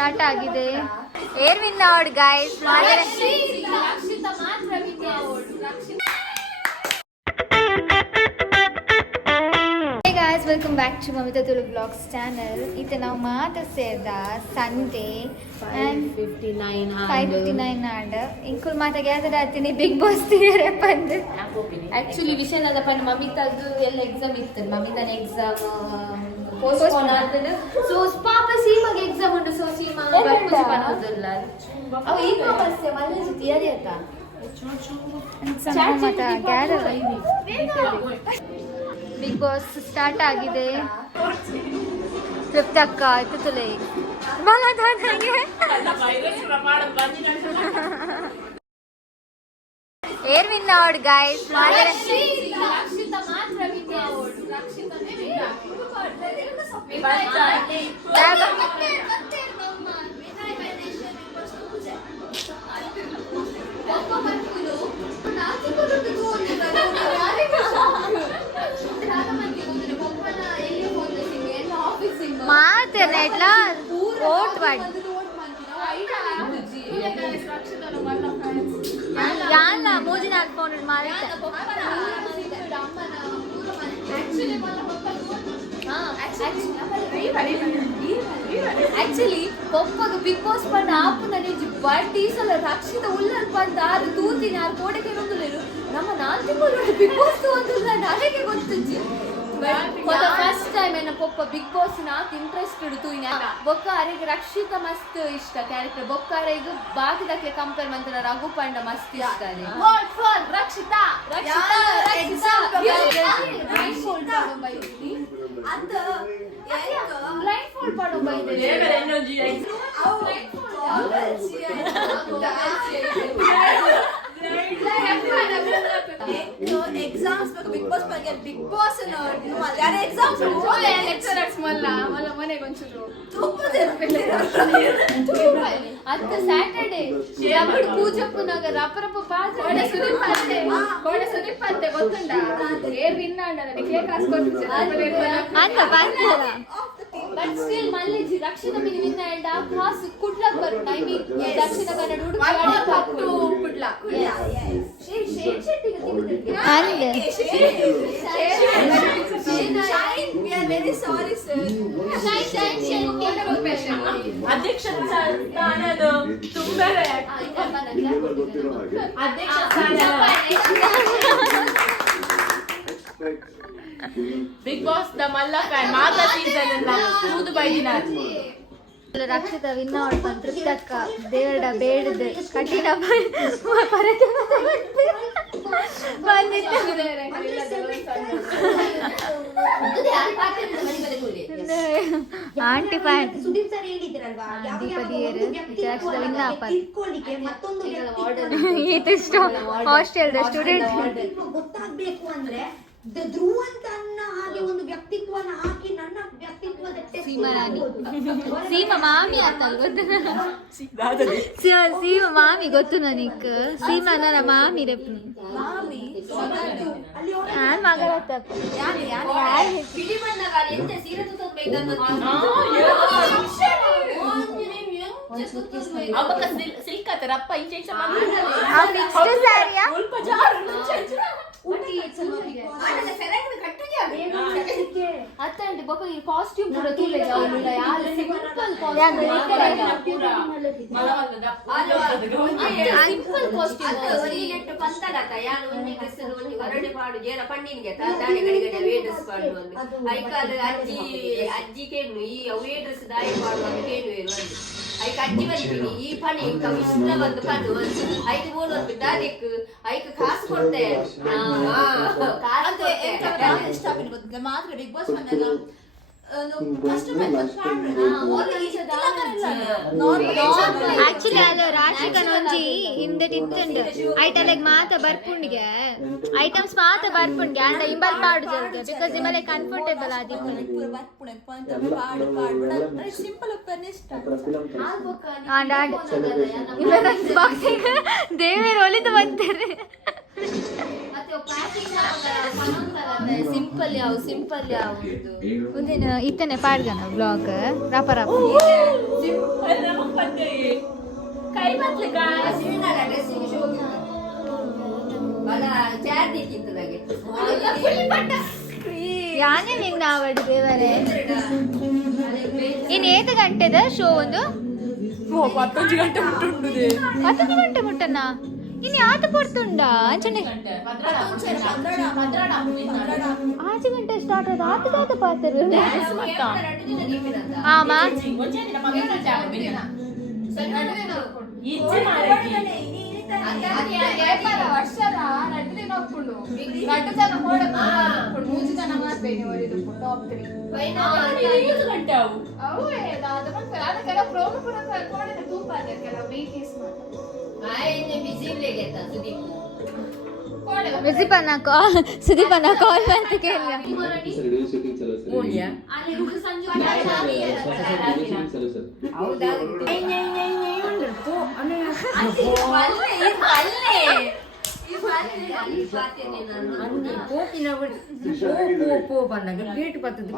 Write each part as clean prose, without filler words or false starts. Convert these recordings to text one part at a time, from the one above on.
Start ಆಗಿದೆ. Air win out guys. guys, welcome back to Mamita Tulu Vlogs channel. Ita now maata seda Sunday and 5:59 and inkul maata gather atini Big Boss theatre pande. Actually ವಿಷಯ ಅದ ಪಂಡ ಮಮಿತದ್ದು ಎಲ್ಲ exam ಇತ್ತು. ಮಮಿತನ exam postpone ಆದದ್ದು. So ಪಾಪ ಸೀಮಗೆ exam ಉಂಟು. ಸೊ ಸೀಮಾ ಬರ್ಪುಜಿ ಪನೋದಲ್ಲ ಅವ ಈ ಸಮಸ್ಯೆ ಮಲ್ಲೇಜ್ ಥಿಯರಿ ಅತ್ತ ಚಾಟ್ ಮತ ಗ್ಯಾದರ್ ಬಿಗ್ ಬಾಸ್ ಸ್ಟಾರ್ಟ್ ಆಗಿದೆ. ತೃಪ್ತಕ್ಕ ತುಲೆ ಬಲದಾಗೆ ಏರ್ ವಿನ್ ಔಟ್ ಗೈಸ್. ಮಾತೇನ ಇಟ್ಲ ಓಟ್ ಮಾಡಿ ಯಾಲ್ಲ ಮೂಜಿನ ಹಾಕ್ಕೊಂಡು ಮಾರಿತ ಆಕ್ಚುಲಿ ಪಪ್ಪಗ ಬಿಗ್ ಬಾಸ್ ಪಂಡ ಆಪುನ ನೆಜಿ ಬಡ್ಡಿ ಸಲ ರಕ್ಷಿತ ಉಲ್ಲಲ್ ಪಂಡ ಆರು ತೂತಿನ ಆರು ಕೋಡೆಗೆ ನೊಂದುಲೆರು ನಮ್ಮ ನಾಲ್ಕು ಬಿಗ್ ಬಾಸ್ ತೋಂದುಲ್ಲ ನನಗೆ ಗೊತ್ತುಂಜಿ. For the first time ನನ್ನ ಪಪ್ಪ ಬಿಗ್ ಬಾಸ್ ನಾಕ್ ಇಂಟ್ರೆಸ್ಟೆಡ್ ತೂಯಿನ ಬೊಕ್ಕ ಅರೆಗೆ ರಕ್ಷಿತ ಮಸ್ತ್ ಇಷ್ಟ ಕ್ಯಾರೆಕ್ಟರ್. ಬೊಕ್ಕ ಅರೆಗೆ ಬಾಕಿದಕ್ಕೆ ಕಂಪೇರ್ ಮಂತನ ರಘು ಪಂಡ ಮಸ್ತ್ ಇಷ್ಟ. Vote for Rakshita Rakshita Rakshita blind fold ಮಾಡೋ ಬೈದಿ ಅಂತ ಬ್ಲೈಂಡ್ ಫೋಲ್ಡ್ ಮಾಡೋ ಬೈದಿ ದೇವರ ಎನರ್ಜಿ ಐತಿ ಅವು blind fold exams big boss पर बिग बॉस मल्यारे एग्जाम्स लेक्चरर्स मला मने ಗೊಂಚೂರು ತೂಪದೆ ಅತ್ತ ಸ್ಯಾಟರ್ಡೆ ರಬಡ್ ಪೂಜಪ್ಪನಾಗ ರಪರಪ ಪಾಜ ಕೋಡೆ ಸುದೀಪ್ ಅಂತೆ ಗೊತ್ತುಂಡ ಏರ್ ವಿನ್ ಆಂಡ ನನಗೆ ಕೇಕ್ ಹಾಸ್ಕೊಂಡು ಅಂತ ಬಂತಲ್ಲ. ಬಟ್ ಸ್ಟಿಲ್ ಮಲ್ಲೇಜಿ ರಕ್ಷಿತ ಮಿನಿ ವಿನ್ ಆಂಡ ಖಾಸ್ ಕುಡ್ಲಕ್ ಬರು ಐ ಮೀನ್ ದಕ್ಷಿಣ ಕನ್ನಡ ಹುಡುಗ ಪಟ್ಟು ಕುಡ್ಲಕ್ ಶೇನ್ ಶೆಟ್ಟಿ ಅಧ್ಯಕ್ಷ ಸ್ಥಾನದ ತುಂಬಾ ಅಧ್ಯಕ್ಷ ಬಿಗ್ ಬಾಸ್ ದ ಮಲ್ಲ ಫ್ಯಾನ್ ಮಾತಾ ಸೀಸನ್ ಅಲ್ಲ ತೂದು ಬೈದಿನ ರಕ್ಷಿತ ವಿನ್ ಔಟ್ ತೃಪ್ತಕ್ಕ ದೇವಡ ಬೇಡದೆ ಕಠಿಣ ಆಂಟಿ ಫ್ಯಾನ್ ದೀಪದಿಯರು ರಕ್ಷಿತ ವಿನ್ ಹಾಸ್ಟೆಲ್ ಸ್ಟೂಡೆಂಟ್ ಗೊತ್ತಾಗ್ಬೇಕು ಅಂದ್ರೆ ಧ್ರುವಂತ ಹಾಗೆ ಒಂದು ವ್ಯಕ್ತಿತ್ವನ ಹಾಕಿ ನನ್ನ ವ್ಯಕ್ತಿತ್ವದ ಸೀಮಾ ಮಾಮಿ ಆತಲ್ ಗೊತ್ತು. ಸೀಮಾ ಮಾಮಿ ಗೊತ್ತು ನನಗ್. ಸೀಮಾ ನನ್ನ ಮಾಮಿ ರೆಪ್ನಿ ನಾನ್ ಮಗಳ ಅತ್ತಂడి ಬೊಕ ಈ ಕಾಸ್ಟ್ಯೂಮ್ ಕೂಡ ತೂಲೆ ಜಾವುಲ್ಲ ಯಾಲ ಸಿಂಪಲ್ ಕಾಸ್ಟ್ಯೂಮ್ ಪಂತಡಕ ಯಾನ ಒಂಜಿ ಡ್ರೆಸ್ ಒಂಜಿ ಹೊರಡೆ ಪಾಡು ಜೇರ ಪಣ್ಣಿನಿಗೆ ದಾಡಿ ಗಡಿಗಡೆ ವೇ ಡ್ರೆಸ್ ಪಾಡು ಒಂದು ಐಕಾಲ ಅಜ್ಜಿ ಕೇನು ಈ ಅವೇ ಡ್ರೆಸ್ ದಾಡಿ ಪಾಡು ಅಂತ ಕೇನುವೇರು ಒಂದು ಐಕ ಅಜ್ಜಿ ಬಂದಿನಿ ಈ ಪಣಿ ಇಷ್ಟ ಬಂದು ಪಂಡು ಒಂದು ಐದು ಬೋನ್ ಒಂದು ದಾದಿಕ್ ಐಕ ಕಾಸು ಕೊಡ್ತೆ ಮಾತ್ರ ಬಿಗ್ ಬಾಸ್ ಬಂದಾಗ ಆಕ್ಚುಲಿ ಅಲ್ಲ ರಾಶಿಕನ್ ಒಂಜಿ ಇಂದಟ್ ಇತ್ತುಂಡು ಐಟಲೆಗ್ ಮಾತ ಬರ್ಪುಂಡಿಗೆ ಐಟಮ್ಸ್ ಮಾತ ಬರ್ಪುಂಡಿಗೆ ಅಂಡ ಇಂಬಲ್ ಪಾಡು ಜಲ್ಗೆ ಬಿಕಾಸ್ ಇಂಬಲೆ ಕಂಫರ್ಟೇಬಲ್ ಆದಿತ್ತು ಸಿಂಪಲ್ ಬಾಕ್ಸಿಂಗ್ ದೇವೇರು ಒಲಿದು ಬಂತಾರೆ ಸಿಂಪಲ್ ಯಾವುದು ಒಂದಿನ ಇತ್ತನೆ ಪಾಡ್ಗನ ಬ್ಲಾಗ್ ರಾಪ ರಾಪ ಕೈ ಬತ್ಲೆ ಯಾನೇ ನಿಂಗೆ ನಾವಡಿ ದೇವರೇ ಇನ್ನು ಏತು ಗಂಟೆದ ಶೋ ಒಂದು 11 ಗಂಟೆ ಮುಟ್ಟುಂಡುದೆ 11 ಗಂಟೆ ಮುಟ್ಟನಾ ಇನ್ನು ಯಾತ ಪಡ್ತುಂಡ ಅಂಚನೆ 5 ಗಂಟೆ ಸ್ಟಾರ್ಟ್ ಆದ ಆತ ಪಾತರು ಆಮ ವರ್ಷದ ರಡ್ಡು ದಿನ ಒಪ್ಪುಂಡು ರಡ್ಡು ಜನ ಮೂಜು ಜನ ಮಾಡ್ಬೇನೆ ಒರಿದು ಟಾಪ್ 3 ಗಂಟೆ ಅವು ಅದಕ್ಕೆಲ್ಲ ಪ್ರೋಮೋ ಕೂಡ ಕೊಡಿದ್ರೆ ತುಂಬ ಅದೇ ಕೆಲವು ಮೀಟಿಂಗ್ಸ್ ವಿಸಿಪನ್ನ ಕಾಲ್ ಸುದೀಪನ್ನ ಕಾಲ್ ಮಾಡ್ತಾ ಕೇಳಿಲ್ಲ ಗೇಟ್ ಬರ್ತದೆ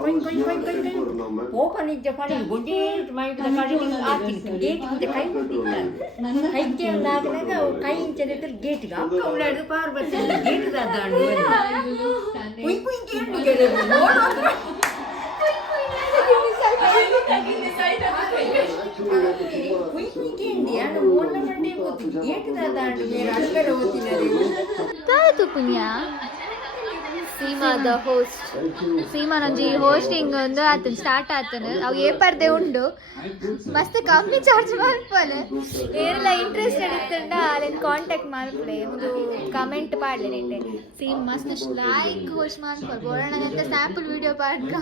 ಓಪನ್ ಇದ್ದ ಪಡೆ ಗೊಡ್ಡೇಟ್ ಮಾಡಿದ ಕಡೆ ಗೇಟ್ ಮುಂದೆ ಕೈ ಕೊಟ್ಟಿದ್ದಾರೆ ಕೈಗೆ ಒಂದಾಗದಾಗ ಕೈ ಇಂಚದಿದ್ರೆ ಗೇಟ್ಗೆ ಅಕ್ಕ ಉಳ್ಳಾಡಿದ ಪಾರ್ ಬರ್ತದೆ ಗೇಟ್ ದಾಂಡು ಕುಯ್ ಕುಯ್ ತಾಯ್ತು ಪುಣ್ಯ ಸೀಮಾದ ಹೋಸ್ಟ್ ಸೀಮಾ ನಂಜಿ ಹೋಸ್ಟಿಂಗ್ ಒಂದು ಆತನ ಸ್ಟಾರ್ಟ್ ಆತನ ಅವು ಏಪರ್ದೆ ಉಂಡು ಮಸ್ತ್ ಕಮ್ಮಿ ಚಾರ್ಜ್ ಮಾಡ್ಪಲೆ ಏನೆಲ್ಲ ಇಂಟ್ರೆಸ್ಟೆಡ್ ಇತ್ತಂಡ ಅಲ್ಲಿಂದ ಕಾಂಟ್ಯಾಕ್ಟ್ ಮಾಡ್ಪಲೆ ಒಂದು ಕಮೆಂಟ್ ಪಾಡ್ಲೆ ನೆಟ್ಟೆ ಸೀಮ್ ಮಸ್ತ್ ಲೈಕ್ ಹೋಸ್ಟ್ ಮಾಡ್ಕೊಳ್ ಬೋಳಣ್ಣ ಎಂತ ಸ್ಯಾಂಪಲ್ ವಿಡಿಯೋ ಪಾಡ್ಕ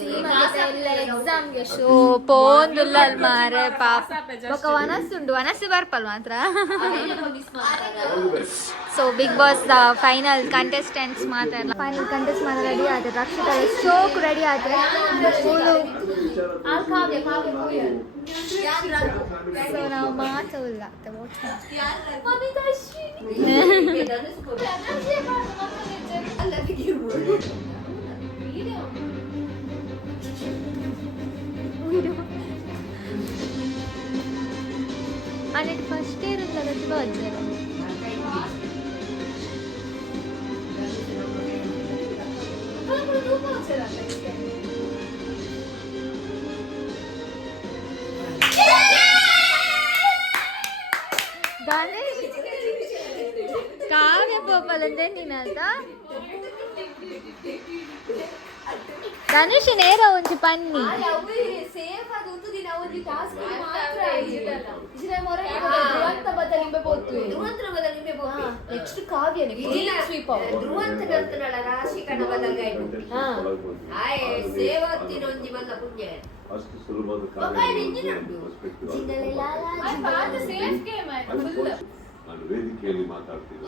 ಸೀಮಾಗೆ ಎಲ್ಲ ಎಕ್ಸಾಮ್ಗೆ ಶೋ ಪೋಂದುಲ್ಲ ಮಾರೆ ಪಾಪ ಬೊಕ ವನಸ್ಸುಂಡು ವನಸ್ಸು ಬರ್ಪಲ್ ಮಾತ್ರ ಸೊ ಬಿಗ್ ಬಾಸ್ ದ ಫೈನಲ್ ಕಂಟೆಸ್ಟೆಂಟ್ಸ್ ಮಾತಾಡಲ್ಲ ಫೈನಲ್ ಕಂಟೆಸ್ಟ್ ಮಾತ್ರ ರೆಡಿ ಆದ್ರೆ ರಕ್ಷಿತಾ ಶೋಕ್ ರೆಡಿ ಆದ್ರೆ ಸೊ ನಾವು ಮಾತವಿಲ್ಲ ಅನ್ನಿಟ್ಟು ಫಸ್ಟ್ ಇರುತ್ತಲ್ಲ ಬಜ್ಜರ ಗಣೇಶ್ ಕಾವ್ಯ ಪೋಪಲಂದೆ ನೀನಂತ ಧನುಷ್ ನೇರ ಒಂಚಿ ಪನ್ನಿ ನೆಕ್ಸ್ಟ್ ಕಾವ್ಯನೆ ಧ್ರುವಂತ ಕಲ್ತನಲ್ಲ ರಾಶಿ ಕಣ ಬದಲಾಯಿತು ಸೇವತ್ತಿನೊಂಜಿ ಬಂದ ಪುಣ್ಯ ಅಷ್ಟು ಸುಲಭದ ನಾನು ವೇದಿಕೆಯಲ್ಲಿ ಮಾತಾಡ್ತೀನಿ